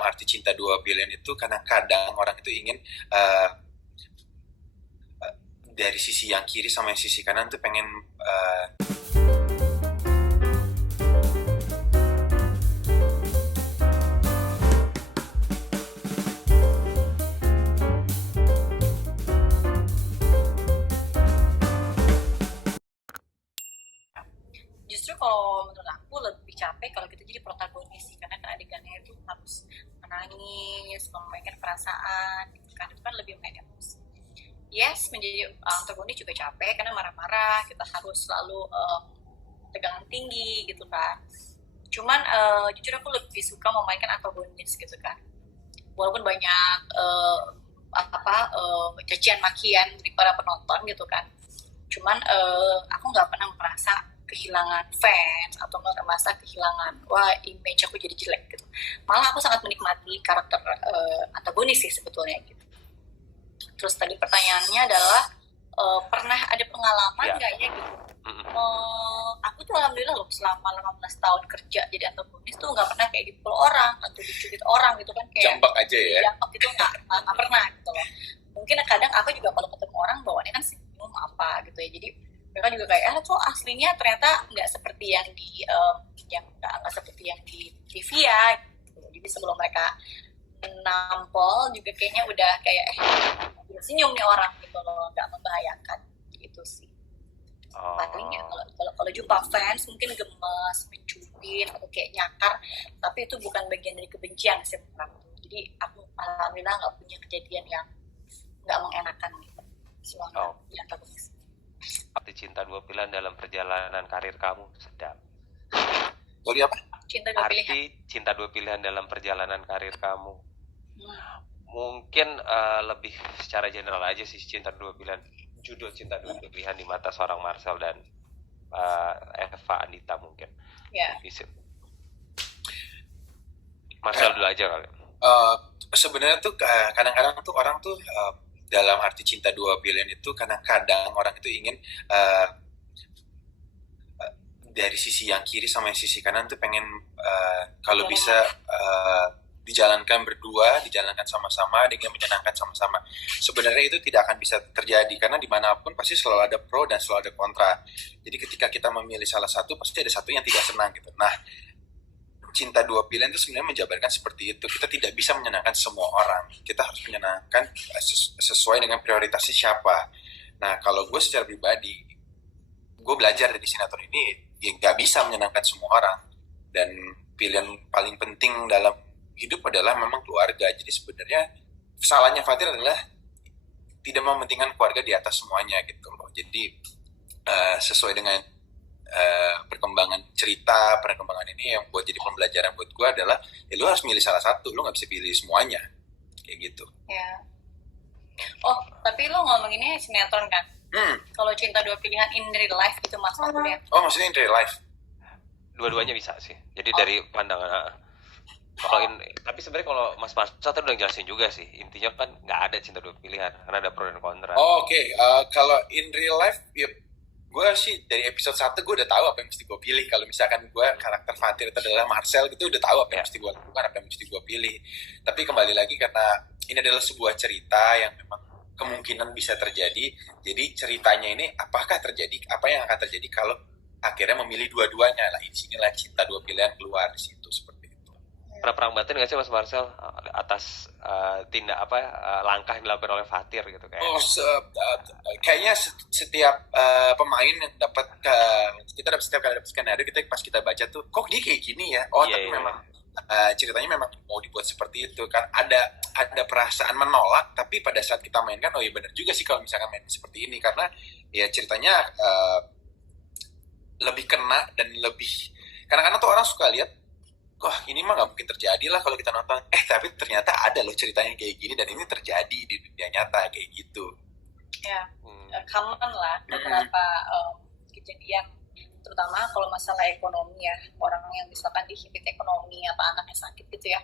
dalam arti cinta dua pilihan itu kadang-kadang orang itu ingin uh, dari sisi yang kiri sama yang sisi kanan tuh pengen Justru kalau menurut aku lebih capek kalau kita jadi protagonis sih, karena kan adegannya itu harus menangis, memainkan perasaan gitu kan, itu kan lebih main emosi. Yes, menjadi antagonis juga capek karena marah-marah, kita harus selalu tegangan tinggi gitu kan. Cuman jujur aku lebih suka memainkan antagonis gitu kan, walaupun banyak cacian makian dari para penonton gitu kan. Cuman aku nggak pernah merasa kehilangan fans atau nggak merasa kehilangan wah image aku jadi jelek gitu. Malah aku sangat menikmati karakter antagonis sih sebetulnya gitu. Terus tadi pertanyaannya adalah pernah ada pengalaman Ya. nggak ya gitu. Aku tuh alhamdulillah loh selama 15 tahun kerja jadi antagonis tuh nggak pernah kayak dipukul orang atau dicubit orang gitu kan, kayak jambak aja ya. jambak gitu, nggak pernah gitu loh. Mungkin kadang aku juga kalau ketemu orang bawaannya kan senyum apa gitu ya, jadi mereka juga kayak kok aslinya ternyata nggak seperti yang di yang nggak seperti yang di TV ya gitu. Jadi sebelum mereka nampol juga kayaknya udah kayak udah senyum nih orang gitu loh, nggak membahayakan gitu sih. Paling ya Oh, kalau jumpa fans mungkin gemes, mencubit atau kayak nyakar, tapi itu bukan bagian dari kebencian sih menurut aku. Jadi aku alhamdulillah nggak punya kejadian yang nggak mengenakan gitu selama oh. di antagonis. Arti cinta dua pilihan dalam perjalanan karir kamu sedap. Sorry apa? Cinta dua pilihan. Arti cinta dua pilihan dalam perjalanan karir kamu. Hmm. Mungkin lebih secara general aja sih cinta dua pilihan. Judul cinta dua pilihan di mata seorang Marcel dan Eva Anita mungkin. Ya. Bisa. Marcel dulu aja kali. Sebenarnya tuh kadang-kadang tuh orang tuh dalam arti cinta dua pilihan itu kadang-kadang orang itu ingin uh, dari sisi yang kiri sama yang sisi kanan tuh pengen kalau bisa dijalankan berdua, dijalankan sama-sama dengan menyenangkan sama-sama. Sebenarnya itu tidak akan bisa terjadi karena dimanapun pasti selalu ada pro dan selalu ada kontra. Jadi ketika kita memilih salah satu pasti ada satu yang tidak senang gitu. Nah, cinta dua pilihan itu sebenarnya menjabarkan seperti itu. Kita tidak bisa menyenangkan semua orang. Kita harus menyenangkan sesuai dengan prioritasnya siapa. Nah, kalau gue secara pribadi, gue belajar dari sinetron ini, ya nggak bisa menyenangkan semua orang. Dan pilihan paling penting dalam hidup adalah memang keluarga. Jadi sebenarnya salahnya Fatir adalah tidak mementingkan keluarga di atas semuanya gitu loh. Jadi sesuai dengan perkembangan cerita, perkembangan ini yang buat jadi pembelajaran buat gue adalah ya lu harus milih salah satu, lu nggak bisa pilih semuanya kayak gitu. Ya. Oh, tapi lo ngomonginnya sinetron kan? Kalau cinta dua pilihan in real life itu maksudnya? Oh maksudnya in real life? Dua-duanya bisa sih. Jadi dari pandangan kalau tapi sebenarnya kalau Mas Marcel tadi udah jelasin juga sih, intinya kan nggak ada cinta dua pilihan karena ada pro dan kontra. Oh, oke. Kalau in real life ya gue sih dari episode 1 gue udah tahu apa yang mesti gue pilih. Kalau misalkan gue karakter Fatir itu adalah Marcel gitu udah tahu apa yang mesti gue lakukan, apa yang mesti gue pilih. Tapi kembali lagi karena ini adalah sebuah cerita yang memang kemungkinan bisa terjadi. Jadi ceritanya ini apakah terjadi, apa yang akan terjadi kalau akhirnya memilih dua-duanya lah. Inilah cinta dua pilihan keluar di situ seperti itu. Pernah perang batin nggak sih Mas Marcel atas tindak langkah yang dilakukan oleh Fatir gitu kayak? Oh, kayaknya setiap pemain yang dapat kita dapat setiap kali dapat skenario kita pas kita baca tuh kok dia kayak gini ya. Oh, tapi memang ceritanya memang mau dibuat seperti itu kan, ada perasaan menolak tapi pada saat kita mainkan oh iya benar juga sih kalau misalkan main seperti ini karena ya ceritanya lebih kena dan lebih kadang-kadang tuh orang suka lihat wah ini mah nggak mungkin terjadi lah kalau kita nonton, tapi ternyata ada loh ceritanya kayak gini dan ini terjadi di dunia nyata kayak gitu. Ya, common lah beberapa kejadian, terutama kalau masalah ekonomi ya, orang yang misalkan dihimpit ekonomi atau anaknya sakit gitu ya,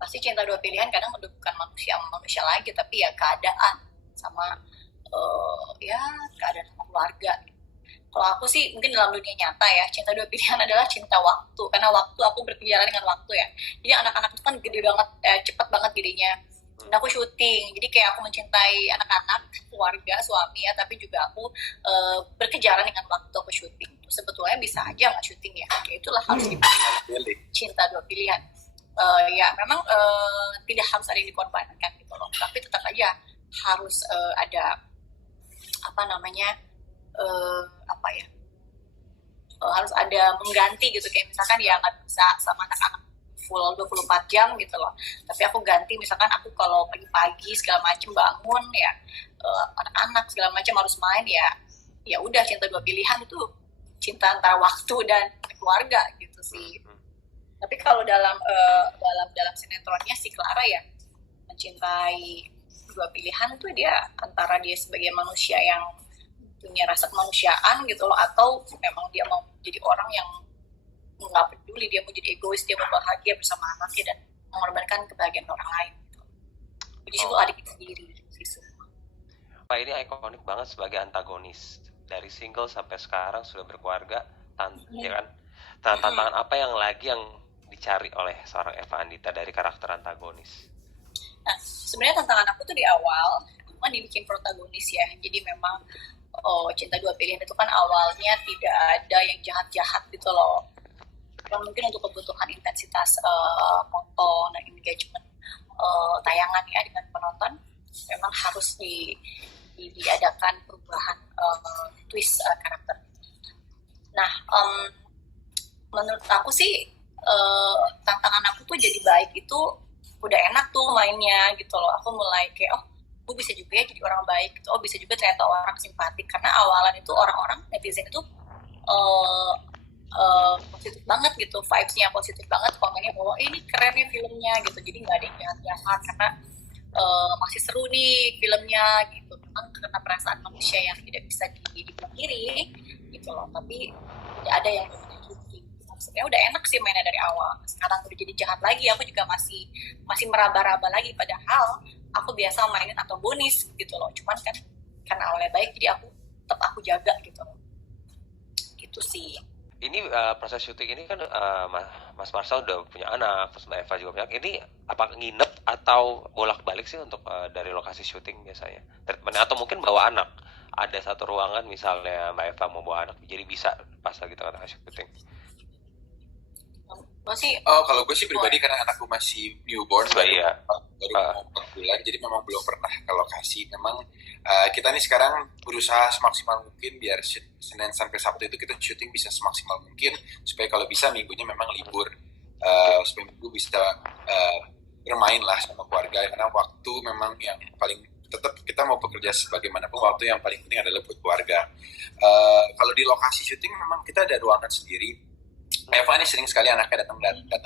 pasti cinta dua pilihan kadang udah bukan manusia lagi tapi ya keadaan sama keadaan sama keluarga. Kalau aku sih mungkin dalam dunia nyata ya, cinta dua pilihan adalah cinta waktu. Karena waktu aku berkejaran dengan waktu ya. Jadi anak-anak itu kan gede banget, cepet banget gedenya. Dan aku syuting, jadi kayak aku mencintai anak-anak, keluarga, suami ya, tapi juga aku berkejaran dengan waktu aku syuting. Sebetulnya bisa aja nggak syuting ya, kayak itulah harus dipilih. Cinta dua pilihan. Ya memang tidak harus ada yang dikorbankan gitu loh, tapi tetap aja harus ada apa namanya apa ya harus ada mengganti gitu, kayak misalkan ya nggak bisa sama anak-anak full 24 jam gitu loh, tapi aku ganti misalkan aku kalau pagi-pagi segala macem bangun ya anak-anak segala macam harus main ya, ya udah cinta dua pilihan itu cinta antara waktu dan keluarga gitu sih. Tapi kalau dalam sinetronnya si Clara ya mencintai dua pilihan tuh dia antara dia sebagai manusia yang punya rasa kemanusiaan gitu loh, atau memang dia mau jadi orang yang nggak peduli, dia mau jadi egois, dia mau bahagia bersama anaknya dan mengorbankan kebahagiaan orang lain gitu. Jadi itu adik sendiri sih. Pak ini ikonik banget sebagai antagonis dari single sampai sekarang sudah berkeluarga, ya kan? Tantangan apa yang lagi yang dicari oleh seorang Eva Andita dari karakter antagonis? Nah, sebenarnya tantangan aku tuh di awal kan dibikin protagonis ya, jadi memang cinta dua pilihan itu kan awalnya tidak ada yang jahat-jahat gitu loh. Kan mungkin untuk kebutuhan intensitas nonton dan engagement tayangan ya dengan penonton memang harus diadakan perubahan twist karakter. Nah, menurut aku sih tantangan aku tuh jadi baik itu udah enak tuh mainnya gitu loh. Aku mulai kayak gue bisa juga ya jadi orang baik gitu. Bisa juga ternyata orang simpatik, karena awalan itu orang-orang netizen itu positif banget gitu, vibes-nya positif banget, komennya bahwa ini keren ya filmnya gitu, jadi nggak ada yang jahat-jahat karena masih seru nih filmnya gitu. Memang karena perasaan manusia yang tidak bisa dipungkiri gitu loh, tapi tidak ada yang menyakiti. Sebenarnya udah enak sih mainnya dari awal. Sekarang udah jadi jahat lagi, aku juga masih meraba-raba lagi, padahal aku biasa mainin antagonis gitu loh. Cuman kan karena awalnya baik, jadi aku jaga gitu loh. Gitu sih. Ini proses syuting ini kan Mas Marcel udah punya anak, terus Mbak Eva juga punya anak. Ini apa nginep atau bolak-balik sih untuk dari lokasi syuting biasanya? Treatment atau mungkin bawa anak? Ada satu ruangan misalnya Mbak Eva mau bawa anak, jadi bisa pas lagi tengah-tengah syuting. Kalau gue sih pribadi karena anakku masih newborn, baru mau 4 bulan, jadi memang belum pernah ke lokasi. Memang kita nih sekarang berusaha semaksimal mungkin biar Senin sampai Sabtu itu kita syuting bisa semaksimal mungkin, supaya kalau bisa minggunya memang libur, supaya minggu bisa bermain lah sama keluarga, karena waktu memang yang paling, tetap kita mau bekerja sebagaimanapun, waktu yang paling penting adalah buat keluarga. Kalau di lokasi syuting memang kita ada ruangan sendiri. Eva ini sering sekali anaknya datang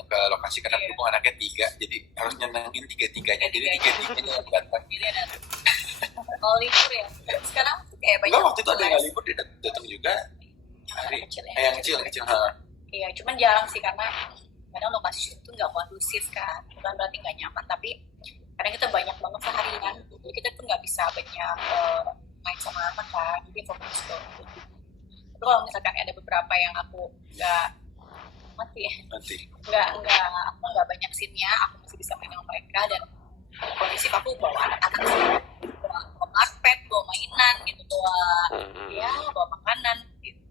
ke lokasi karena berhubung anaknya 3, jadi harus nyenengin tiga-tiganya, jadi tiga-tiganya yang datang. Kalau libur ya, sekarang kayak banyak. Enggak, waktu itu ada yang libur dia datang juga. Yang kecil. Iya, cuman jarang sih karena kadang lokasi itu nggak kondusif kan, bukan berarti nggak nyaman, tapi karena kita banyak banget seharian, jadi kita tuh nggak bisa banyak main sama anak kan, jadi fokus ke itu. Tapi kalau misalkan ada beberapa yang aku nggak nggak banyak scene-nya, aku masih bisa main sama mereka, dan kondisi aku bawa anak-anak sih, bawa karpet, bawa mainan gitu, bawa makanan gitu.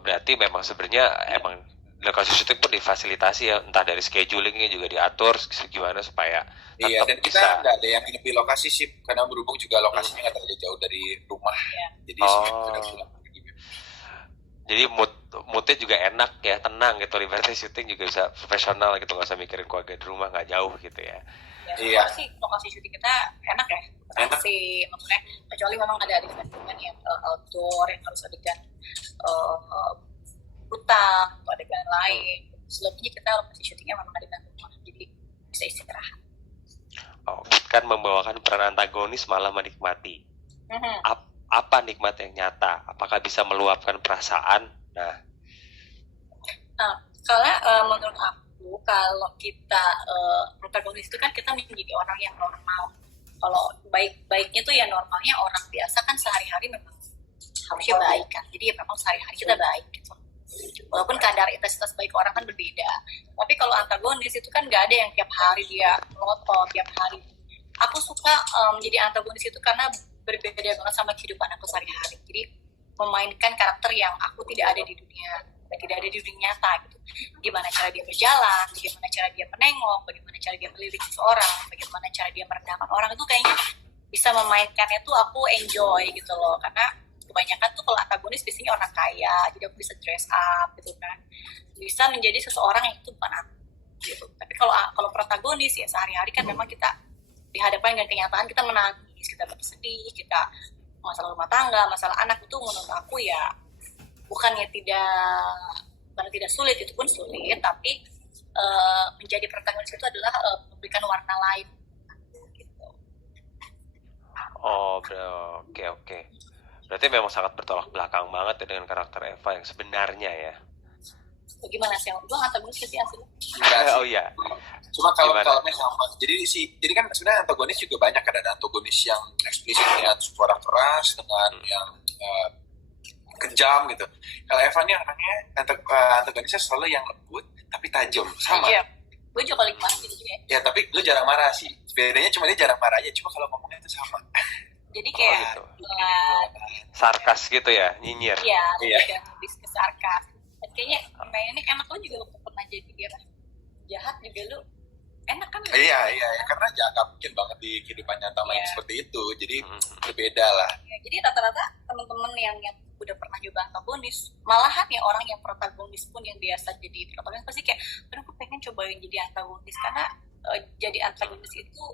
Berarti memang sebenarnya emang lokasi syuting pun difasilitasi ya, entah dari schedulingnya juga diatur gimana supaya iya, dan kita nggak ada yang nginep di lokasi sih, karena berhubung juga lokasinya nggak terlalu jauh dari rumah, jadi sudah pulang. Jadi moodnya juga enak ya, tenang gitu, ibaratnya syuting juga bisa profesional gitu, nggak usah mikirin keluarga di rumah, nggak jauh gitu ya. Iya. Sih lokasi syuting kita enak ya, enak sih, maksudnya kecuali memang ada adegan yang outdoor, yang harus adegan hutan atau adegan lain. Selebihnya kita lokasi syutingnya memang adegan rumah, jadi bisa istirahat. Kan membawakan peran antagonis malah menikmati. Apa nikmat yang nyata? Apakah bisa meluapkan perasaan? Karena menurut aku kalau kita protagonis itu kan kita menjadi orang yang normal. Kalau baiknya tuh ya normalnya orang biasa kan sehari-hari memang harusnya baik kan. Jadi ya memang sehari-hari kita baik gitu. Walaupun kadar intensitas baik orang kan berbeda. Tapi kalau antagonis itu kan nggak ada yang tiap hari dia melotot, tiap hari. Aku suka menjadi antagonis itu karena berbeda banget sama kehidupan aku sehari-hari. Jadi memainkan karakter yang aku tidak ada di dunia, tidak ada di dunia nyata gitu. Gimana cara dia berjalan, bagaimana cara dia menengok, bagaimana cara dia melirik seseorang, bagaimana cara dia merendahkan orang, itu kayaknya bisa memainkannya tuh aku enjoy gitu loh. Karena kebanyakan tuh kalau antagonis biasanya orang kaya, jadi aku bisa dress up gitu kan, bisa menjadi seseorang yang itu bukan aku gitu. Tapi kalau protagonis ya sehari-hari kan memang kita dihadapkan dengan kenyataan, kita menangis, kita bersedih, kita masalah rumah tangga, masalah anak, itu menurut aku ya bukannya tidak sulit, itu pun sulit, tapi menjadi protagonis itu adalah memberikan warna lain gitu. Oh, oke. Berarti memang sangat bertolak belakang banget ya dengan karakter Eva yang sebenarnya ya. Bagaimana sih? Gue antagonis sih asli. Oh iya. Cuma kalau sama. Jadi kan sebenarnya antagonis juga banyak kan, ada antagonis yang eksplisit dengan suara keras, dengan yang kejam gitu. Kalau Eva ini orangnya antagonisnya selalu yang lembut tapi tajam, sama. Iya. Gue juga paling marah gitu ya. Ya tapi lu jarang marah sih. Bedanya cuma dia jarang marah aja, cuma kalau ngomongnya itu sama. Jadi kayak gitu. Sarkas gitu ya, nyinyir. Iya. Lebih ke sarkas. Dan kayaknya mainnya enak, lo juga waktu pernah jadi dia jahat juga lu enak kan? Iya, karena nggak mungkin banget di kehidupan nyata main seperti itu, jadi berbeda lah. Ya, jadi rata-rata teman-teman yang udah pernah coba antagonis, malahan ya orang yang protagonis pun yang biasa jadi protagonis pasti kayak, aduh aku pengen cobain jadi antagonis, karena jadi antagonis itu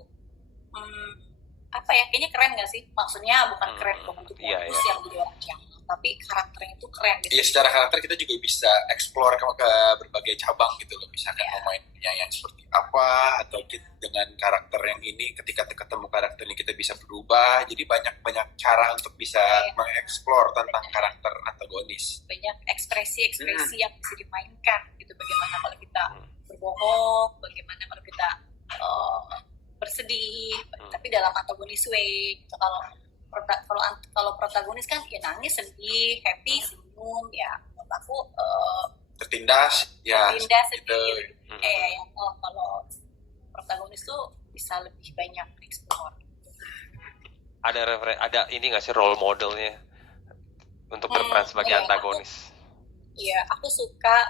apa ya, kayaknya keren nggak sih? Maksudnya bukan keren untuk yang jadi orang yang, tapi karakternya itu keren gitu. Iya, secara karakter kita juga bisa explore ke berbagai cabang gitu loh. Misalkan mau mainnya yang seperti apa, atau dengan karakter yang ini ketika ketemu karakter ini kita bisa berubah. Jadi banyak cara untuk bisa mengeksplor tentang karakter antagonis. Banyak ekspresi yang bisa dimainkan gitu. Bagaimana kalau kita berbohong, bagaimana kalau kita bersedih, tapi dalam antagonis way gitu. Kalau protagonis kan ya nangis, sedih, happy, senyum, ya menurut aku tertindas sedih gitu. Kalau protagonis tuh bisa lebih banyak explore. Ada ini nggak sih role modelnya untuk berperan sebagai antagonis? Iya, aku suka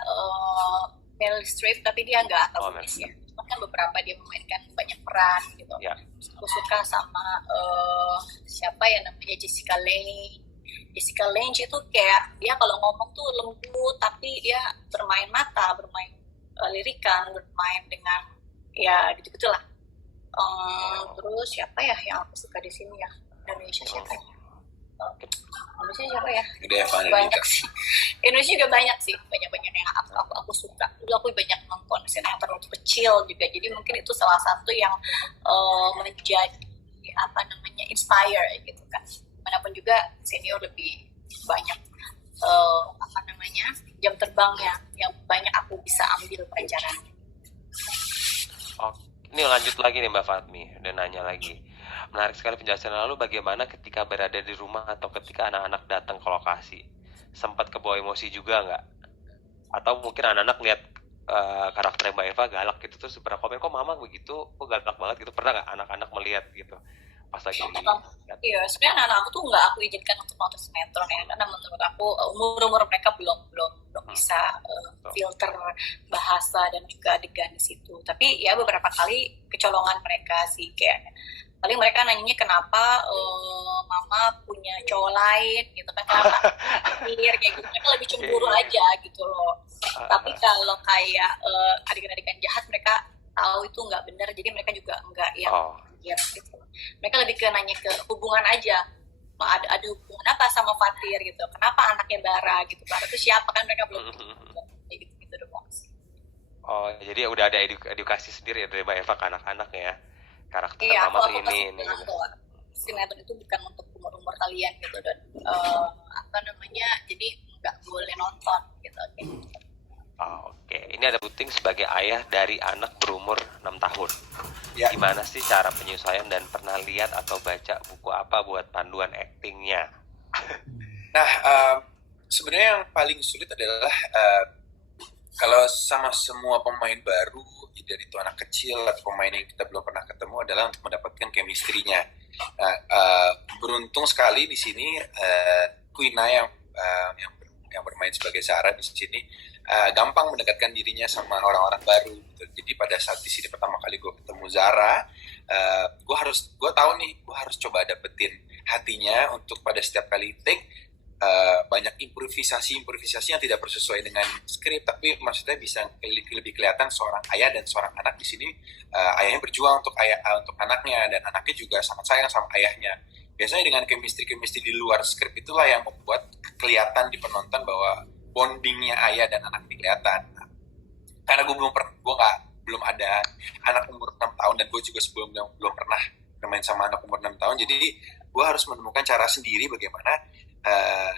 Meryl Streep, tapi dia nggak antagonis ya. Kan beberapa dia memainkan banyak peran gitu. Aku suka sama siapa ya namanya, Jessica Lange itu kayak dia kalau ngomong tuh lembut, tapi dia bermain mata, bermain lirikan, bermain dengan ya gitu-gitulah. Terus siapa ya yang aku suka di sini ya, Indonesia siapa ya? Banyak sih. Indonesia juga banyak sih, banyak yang aku suka. Dulu aku banyak nonton sinetron waktu kecil juga, jadi mungkin itu salah satu yang menjadi inspire gitu kan. Manapun juga senior lebih banyak jam terbangnya yang banyak aku bisa ambil pelajarannya. Oh, ini lanjut lagi nih Mbak Fatmi, dan nanya lagi. Menarik sekali penjelasan lalu, bagaimana ketika berada di rumah atau ketika anak-anak datang ke lokasi, sempat kebawa emosi juga nggak? Atau mungkin anak-anak lihat karakter Mbak Eva galak gitu, terus berkomen, kok mama begitu, kok galak banget gitu, pernah nggak anak-anak melihat gitu pas lagi? Iya, sebenarnya anak-anak aku tuh nggak aku izinkan untuk nonton sinetron ya, karena menurut aku umur mereka belum bisa filter bahasa dan juga adegan di situ. Tapi ya beberapa kali kecolongan mereka sih, kayak paling mereka nanyanya kenapa mama punya cowok lain gitu kan, kenapa kayak gitu, mereka lebih cemburu aja gitu loh. Tapi kalau kayak adegan-adegan jahat mereka tahu itu nggak benar, jadi mereka juga nggak yang gitu. Mereka lebih ke nanya ke hubungan aja, ada hubungan apa sama Fatir gitu, kenapa anaknya Bara gitu, Bara itu siapa, kan mereka belum gitu doang sih. Oh, jadi udah ada edukasi sendiri ya dari Mbak Eva ke anak-anak ya, karakter mama tuh ini gitu. Sinetron itu bukan untuk umur kalian gitu, dan jadi nggak boleh nonton gitu. Oke. Ini ada Puting sebagai ayah dari anak berumur 6 tahun. Ya. Gimana sih cara penyelesaian, dan pernah lihat atau baca buku apa buat panduan aktingnya? Nah, sebenarnya yang paling sulit adalah kalau sama semua pemain baru, dari itu anak kecil atau pemain yang kita belum pernah ketemu adalah untuk mendapatkan chemistry-nya. Nah, beruntung sekali di sini Quina yang bermain sebagai Zara di sini gampang mendekatkan dirinya sama orang-orang baru. Gitu. Jadi pada saat di sini pertama kali gue ketemu Zara, gue tahu nih gue harus coba dapetin hatinya untuk pada setiap kali take banyak improvisasi yang tidak bersesuaian dengan skrip, tapi maksudnya bisa lebih kelihatan seorang ayah dan seorang anak di sini. Ayahnya berjuang untuk untuk anaknya, dan anaknya juga sangat sayang sama ayahnya. Biasanya dengan chemistry di luar skrip itulah yang membuat kelihatan di penonton bahwa bondingnya ayah dan anak kelihatan. Karena gue belum ada anak umur 6 tahun, dan gue juga sebelumnya belum pernah bermain sama anak umur 6 tahun, jadi gue harus menemukan cara sendiri bagaimana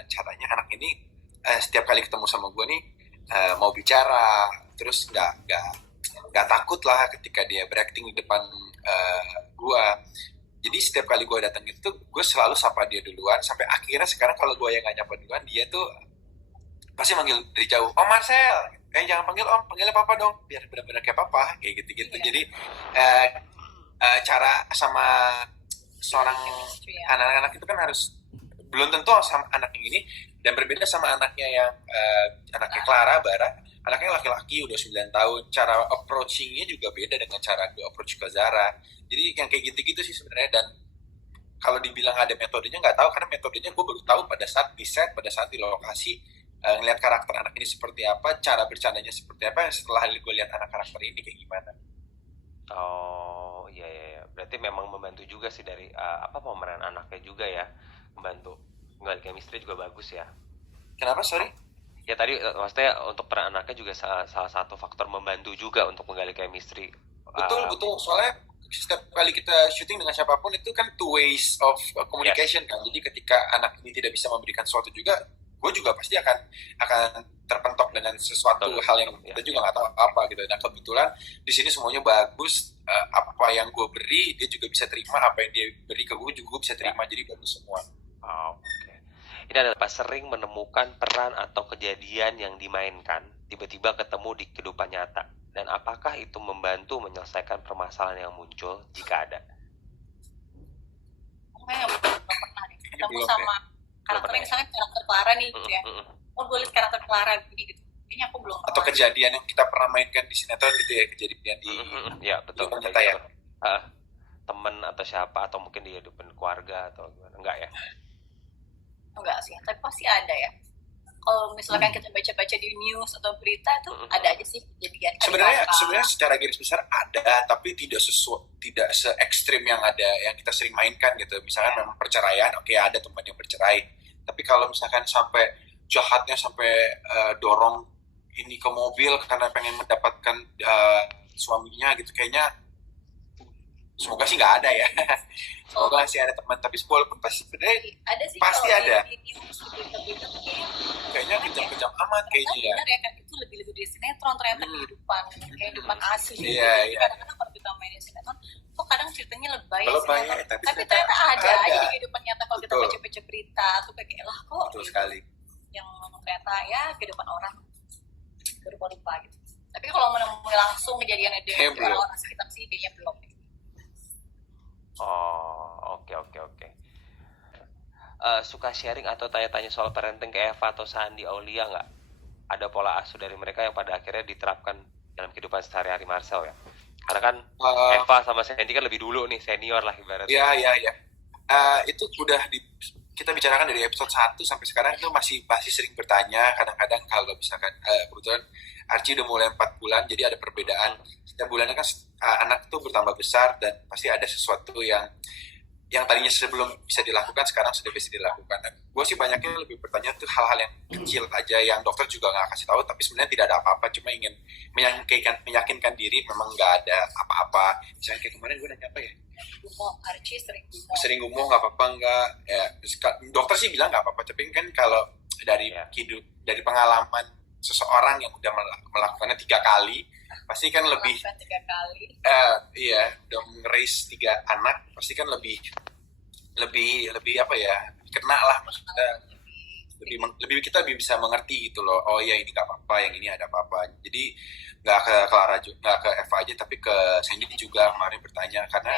caranya anak ini setiap kali ketemu sama gue nih mau bicara, terus nggak takut lah ketika dia berakting di depan gue. Jadi setiap kali gue datang itu gue selalu sapa dia duluan, sampai akhirnya sekarang kalau gue yang nggak nyapa duluan, dia tuh pasti manggil dari jauh, Om Marcel, jangan panggil Om, panggilnya Papa dong, biar benar-benar kayak Papa, kayak gitu-gitu. Jadi cara sama seorang anak-anak itu kan harus belum tentu sama anak yang ini, dan berbeda sama anaknya yang anaknya Clara Bara, anaknya laki-laki udah 9 tahun, cara approachingnya juga beda dengan cara gue approach ke Zara. Jadi yang kayak gitu-gitu sih sebenarnya. Dan kalau dibilang ada metodenya nggak tahu, karena metodenya gue baru tahu pada saat di set, pada saat di lokasi, ngelihat karakter anak ini seperti apa, cara bercandanya seperti apa, setelah gue lihat anak karakter ini kayak gimana. Oh iya, berarti memang membantu juga sih dari pemeran anaknya juga ya, membantu nggak chemistry juga bagus ya. Kenapa, sorry? Ya tadi maksudnya untuk peran anaknya juga salah satu faktor membantu juga untuk menggali chemistry. Betul, soalnya setiap kali kita syuting dengan siapapun itu kan two ways of communication kan. Jadi ketika anak ini tidak bisa memberikan sesuatu juga, gue juga pasti akan terpentok dengan sesuatu hal yang kita juga nggak tahu apa gitu. Nah kebetulan di sini semuanya bagus, apa yang gue beri dia juga bisa terima, apa yang dia beri ke gue juga gue bisa terima, jadi bagus semua. Oke. Ini adalah sering menemukan peran atau kejadian yang dimainkan tiba-tiba ketemu di kehidupan nyata, dan apakah itu membantu menyelesaikan permasalahan yang muncul jika ada? Belum pernah deh ketemu sama karakter yang misalnya karakter Clara nih gitu ya. Gue liat karakter Clara gini gitu. Kayaknya aku belum pernah. Atau kejadian yang kita pernah mainkan di sinetron gitu ya, kejadian di ya betul nyata ya. Temen atau siapa, atau mungkin di depan keluarga atau gimana? Enggak ya? Enggak sih, tapi pasti ada ya. Kalau misalkan kita baca-baca di news atau berita itu ada aja sih kejadian. Sebenarnya secara garis besar ada, tapi tidak se ekstrim yang kita sering mainkan gitu. Misalkan memang perceraian, oke, ada teman yang bercerai. Tapi kalau misalkan sampai jahatnya sampai dorong ini ke mobil karena pengen mendapatkan suaminya gitu, kayaknya semoga sih nggak ada ya. Semoga sih ada teman, tapi walaupun pasti sebenarnya ada sih, pasti ada. Berita-berita kayaknya kejam-kejam amat kayaknya ya. Benar ya kan, itu lebih dari sinetron ternyata kehidupan asli. Iya. Kadang-kadang kalau kita mainin sinetron, tuh kadang ceritanya lebay ya, tapi ternyata ada aja di kehidupan nyata kalau kita baca-baca berita tuh kayak lah kok. Betul sekali. Yang ternyata ya kehidupan orang lupa gitu. Tapi kalau menemui langsung kejadiannya dengan orang sekitar sih kayaknya belum. Oh, oke. Suka sharing atau tanya-tanya soal parenting ke Eva atau Sandi Aulia nggak? Ada pola asuh dari mereka yang pada akhirnya diterapkan dalam kehidupan sehari-hari Marcel ya? Karena kan Eva sama Sandy kan lebih dulu nih, senior lah ibaratnya. Iya. Itu udah kita bicarakan dari episode 1 sampai sekarang, itu masih sering bertanya. Kadang-kadang kalau misalkan kebetulan Archie udah mulai 4 bulan, jadi ada perbedaan. Setiap bulannya kan anak tuh bertambah besar, dan pasti ada sesuatu yang tadinya sebelum bisa dilakukan sekarang sudah bisa dilakukan. Nah, gue sih banyaknya lebih bertanya tuh hal-hal yang kecil aja yang dokter juga nggak kasih tahu, tapi sebenarnya tidak ada apa-apa, cuma ingin meyakinkan diri memang nggak ada apa-apa. Misalnya kayak kemarin gue nanya apa ya? Archie sering gumoh nggak apa-apa nggak ya, dokter sih bilang nggak apa-apa, tapi kan kalau dari dari pengalaman seseorang yang udah melakukannya 3 kali pasti kan lebih 3 kali. Iya, udah nge-raise 3 anak pasti kan lebih apa ya, kena lah maksudnya. kita lebih bisa mengerti gitu loh. Oh ya, ini nggak apa-apa, yang ini ada apa-apa. Jadi nggak ke Clara juga, nggak ke Eva aja, tapi ke Sandy juga kemarin bertanya karena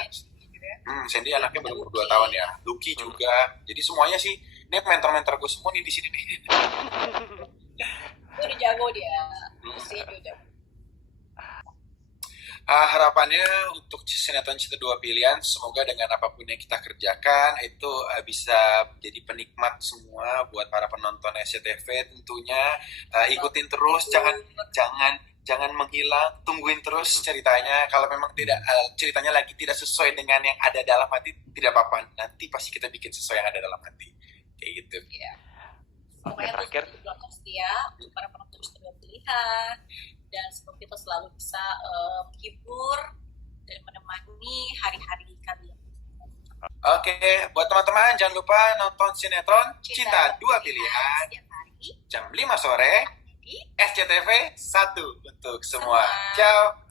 Sandy anaknya baru 2 tahun ya, Lucky juga. Jadi semuanya sih, ini mentor-mentor gue semua nih di sini nih. Udah jago dia, usia juga. Harapannya untuk sinetron Cinta Dua Pilihan, semoga dengan apapun yang kita kerjakan itu bisa jadi penikmat semua buat para penonton SCTV tentunya. Ikutin terus, jangan menghilang, tungguin terus ceritanya. Kalau memang tidak ceritanya lagi tidak sesuai dengan yang ada dalam hati, tidak apa-apa. Nanti pasti kita bikin sesuai yang ada dalam hati. Kayak gitu. Iya. Oke, Pokoknya terakhir. terus belakang setia untuk para penonton Cinta Dua Pilihan, dan semoga kita selalu bisa menghibur dan menemani hari-hari kalian. Oke, buat teman-teman jangan lupa nonton sinetron Cinta Dua Pilihan setiap hari jam 5 sore di SCTV 1 untuk semua. Semua. Ciao.